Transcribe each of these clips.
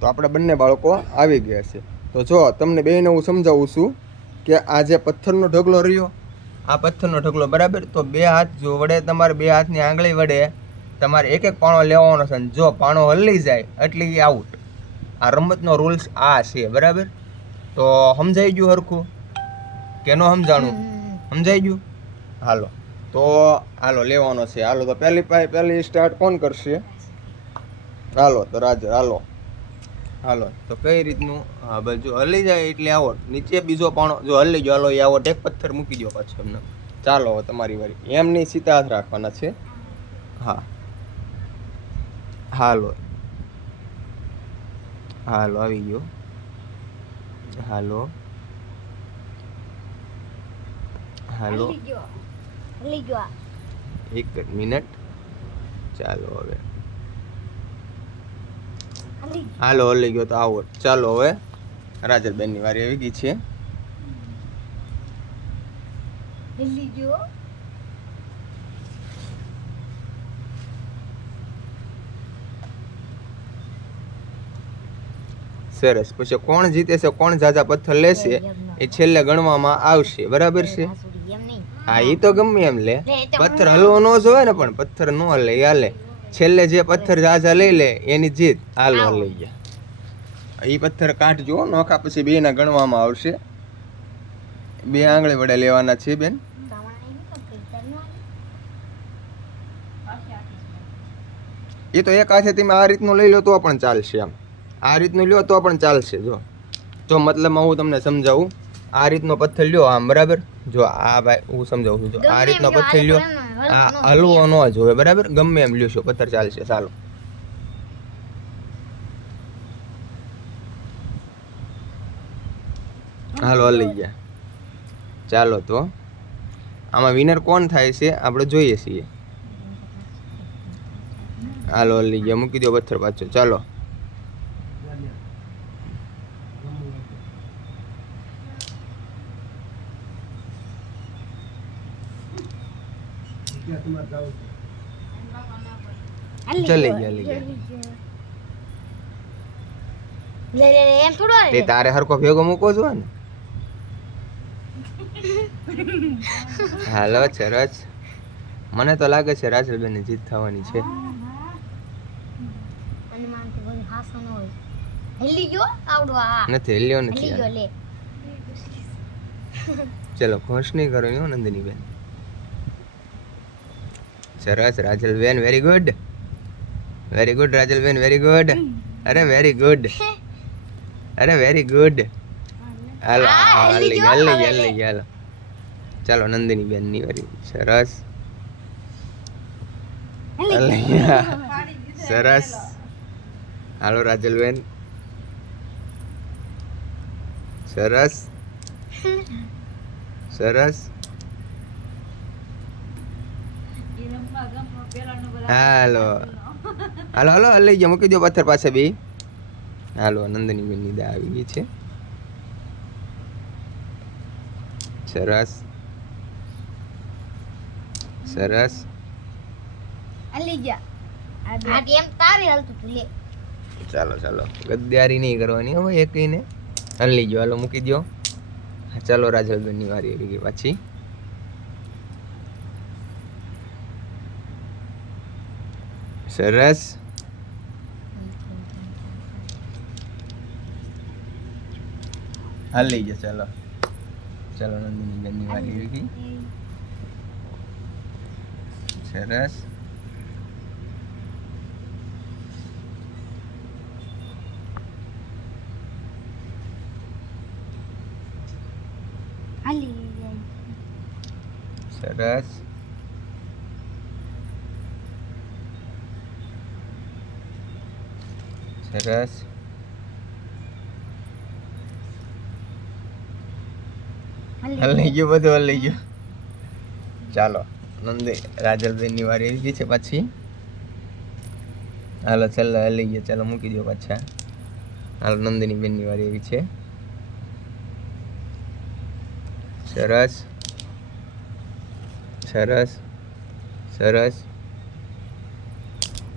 તો આપણા બંને બાળકો આવી ગયા છે. તો જો તમને બેને હું સમજાવું છું કે આ જે પથ્થરનો ઢગલો રહ્યો, આ પથ્થરનો ઢગલો બરાબર. તો બે હાથ જો વડે તમારે બે હાથની આંગળી વડે તમારે એક એક પાણો લેવાનો છે. જો પાણો હલી જાય એટલે એ આઉટ. આ રમતનો રૂલ્સ આ છે બરાબર. તો સમજાઈ ગયું હરખું કે ન સમજાણું? સમજાઈ ગયું? હાલો તો હાલો લેવાનો છે. હાલો તો પહેલી સ્ટાર્ટ કોણ કરશે? હાલો તો રાજર. હાલો તો કઈ રીતનું? હા બસ જો હલી જાય એટલે આવો. નીચે બીજો પાણો જો હલી ગયો, હાલો એ આવો એક પથ્થર મૂકી દો પાછો એમને. ચાલો હવે તમારી વારી. એમની સીધા હાથ રાખવાના છે. હા હાલો આવી ગયો. હાલો એક જ મિનિટ. ચાલો હવે હાલો હલી ગયો તો આવો. ચાલો હવે રાજલબેનની વારી આવી ગઈ છે. સરસ. પછી કોણ જીતે છે, કોણ ઝાઝા પથ્થર લેશે એ છેલ્લે ગણવામાં આવશે. બરાબર છે? હા એ તો ગમે એમ લે. પથ્થર હલવો ન જોવે ને, પણ પથ્થર ન હલે એ હાલે. છેલ્લે જે પથ્થર ઝાઝા લઈ લે એની જીત. હાલો લઈ ગયા. એ પથ્થર કાઢજો નોખા, પછી બે ના ગણવામાં આવશે. બે આંગળી વડે લેવાના છે બેન. એ તો એક હાથે તમે આ રીતનું લઈ લો તો પણ ચાલશે. આમ આ રીતનું લ્યો તો પણ ચાલશે. જો મતલબમાં હું તમને સમજાવું. આ રીતનો પથ્થર લ્યો આમ બરાબર. જો આ ભાઈ હું સમજાવું છું. જો આ રીતનો પથ્થર લ્યો, આ હલવો ન જોવે બરાબર. ગમે એમ લ્યો છો પથ્થર ચાલશે. ચાલો હાલો લઈ ગયા. ચાલો તો આમાં વિનર કોણ થાય છે આપણે જોઈએ છીએ. હાલો લઈ ગયા. મૂકી દો પથ્થર પાછો. ચાલો ચલી ગયા. તારે હરકો ભેગો મૂકો છો ને. હાલો સરસ. મને તો લાગે છે રાજલબેન ની જીત થવાની છે. નથી હેલ્યો નથી. ચલો ખુશ નહીં કરો નંદિની બેન. સરસ રાજલબેન, વેરી ગુડ રાજલબેન, વેરી ગુડ. અરે વેરી ગુડ, અરે વેરી ગુડ. હાલો હાલો. ચાલો નંદિની બેન ની વારી. સરસ સરસ. હાલો રાજલબેન. સરસ સરસ. હાલો લઈ જાઓ. મૂકી દો પથ્થર પાસે બે. હાલો નંદની બેન ની દા આવી ગઈ છે. સરસ સરસ. ચાલો ગદ્દારી નહીં કરવાની હવે એક ને. હલી ગયો. હાલો મૂકી દો. ચાલો રાજલબેન ની વારી આવી ગઈ પાછી. સરસ. હલી ગયા. ચાલો નંદિની બેન ની વારી આવી ગઈ. સરસ. સરસ. સરસ. હલી ગયું બધું હલી ગયું. ચાલો રાજલબેન ની વારી આવી ગઈ છે પાછી. હાલો ચાલો હલી ગયા. ચાલો મૂકી દો પાછા. હાલો નંદિની બેન ની વારી આવી છે. સરસ સરસ સરસ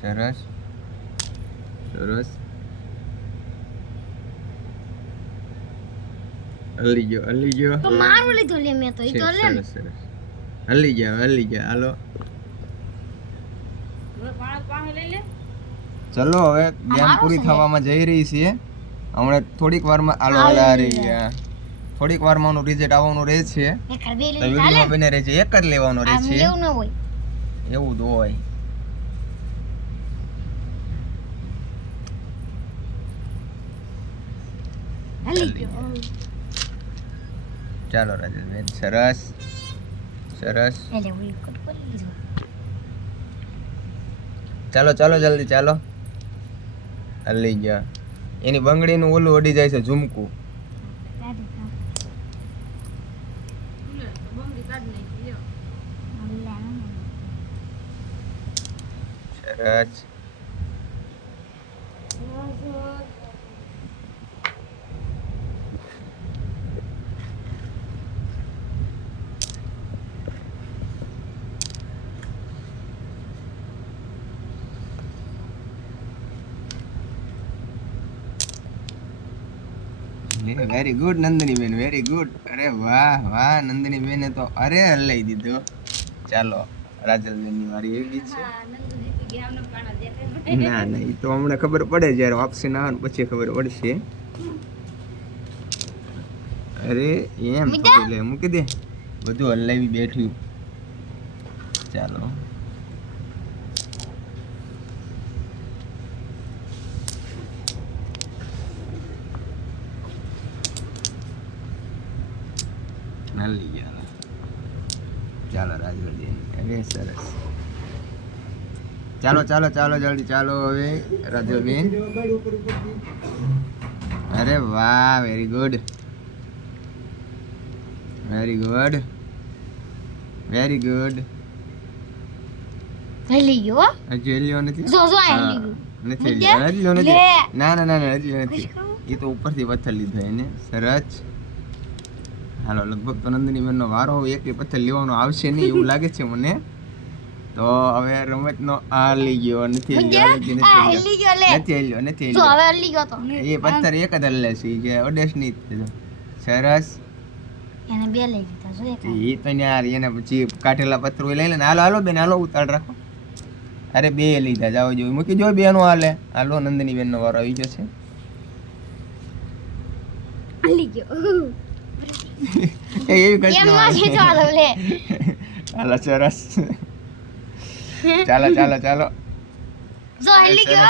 સરસ સરસ હલી ગયો તો મારું લીધો લે મેં તો ઈ તો લે ને. સરસ સરસ હલી ગયા હાલો ચલો હવે ગેમ પૂરી થવામાં જઈ રહી છે હમણાં થોડીક વારમાં થોડીક વારમાં આનું રિઝલ્ટ આવવાનું રહે છે એક બે તો વિડીયોમાં બને રહે છે એક જ લેવાનો રહે છે એવું ન હોય. એવું તો હોય હલી ગયો. ચાલો રાજેશબેન સરસ સરસ એટલે હું એક જ બોલી લીધો. ચાલો જલ્દી ચાલો હલી ગયા એની બંગડીનું ઓલું અડી જાય છે ઝુમકું સરસ વેરી ગુડ નંદની બેન વેરી ગુડ અરે વાહ નંદની બેને તો અરે હલાઈ દીધો ચાલો રાજલ બેન ની વારી એવી છે ના એ તો હમણાં ખબર પડે જ્યારે વાપસી ના આવે પછી ખબર પડશે અરે એમ થોડું લે મૂકી દે બધું હલાવી બેઠ્યું ચાલો નલી ગયા ચાલો રાજવર્દી અરે સરસ ચાલો જલ્દી ચાલો હવે રાજવબેન અરે વાહ વેરી ગુડ હલી ગયો હજી હલ્યો નથી નથી હલ્યો નથી ના હલ્યો નથી એ તો ઉપરથી પથ્થર લીધો એને સરસ હાલો લગભગ તો નંદની બેનનો વારો એક પથ્થર લેવાનો આવશે નહીં એવું લાગે છે મને તો હવે રમતનો આ લઈ ગયો નથી એ પથ્થર એક જ હલ્લે છે જે ઓડેશ નહીં સરસ એને બે લઈ લીધા જો એક એ તો યાર એને પછી કાઢેલા પથ્થર લઈ લે ને હાલો બેન હાલો ઉતાળ રાખો અરે બે લીધા જાવ જો મૂકી જો બેનો હાલો નંદની બેનનો વારો આવી જશે હલી ગયો એવી કઈ હાલો સરસ ચાલો જો હલી ગયો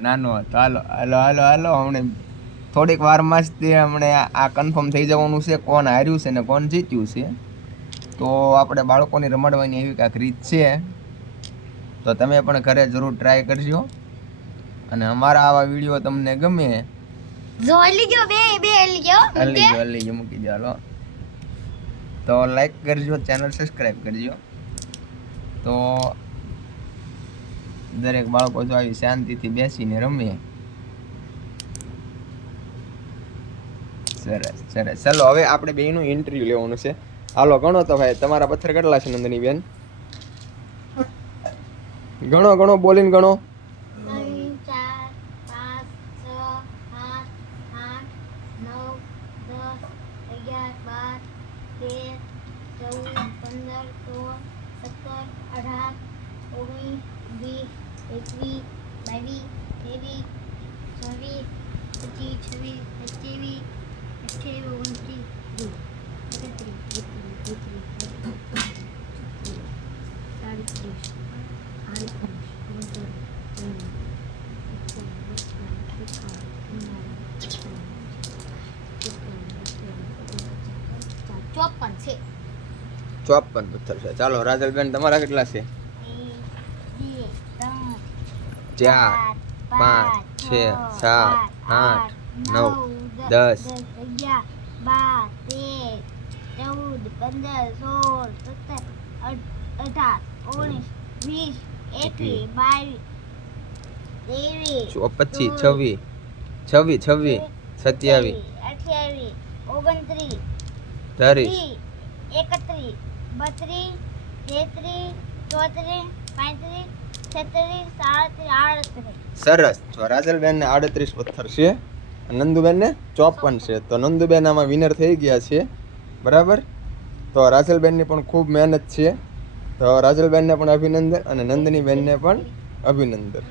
નાનો હતો હાલો હમણે થોડીક વારમાં જ તે હમણે આ કન્ફર્મ થઈ જવાનું છે કોણ હાર્યું છે ને કોણ જીત્યું છે તો આપણે બાળકોને રમાડવાની એવી કાંઈક રીત છે તો તમે પણ ઘરે જરૂર ટ્રાય કરજો અને અમારા આવા વિડીયો તમને ગમે જો હલી ગયો બે હલી ગયો મૂકી દો હાલો તો લાઈક કરજો ચેનલ સબસ્ક્રાઈબ કરજો તો દરેક બાળકો જો આવી શાંતિથી બેસીને રમે સરસ ચલો હવે આપણે બેયનું ઇન્ટરવ્યુ લેવાનું છે હાલો ગણો તો ભાઈ તમારા પથ્થર કેટલા છે નંદની બેન ગણો બોલીને ગણો 54 પથ્થર છે ચાલો રાજલબેન તમારા કેટલા છે 4 5 6 7 8 9 10 26 27 28 29 30 31 32 33 34 35 36 37 38 સરસ તો રાજલબેન ને 38 પથ્થર છે નંદુબેનને 54 છે. તો નંદુબેન આમાં વિનર થઈ ગયા છે. બરાબર. તો રાજલબેનની પણ ખૂબ મહેનત છે. તો રાજલબેનને પણ અભિનંદન અને નંદનીબેનને પણ અભિનંદન.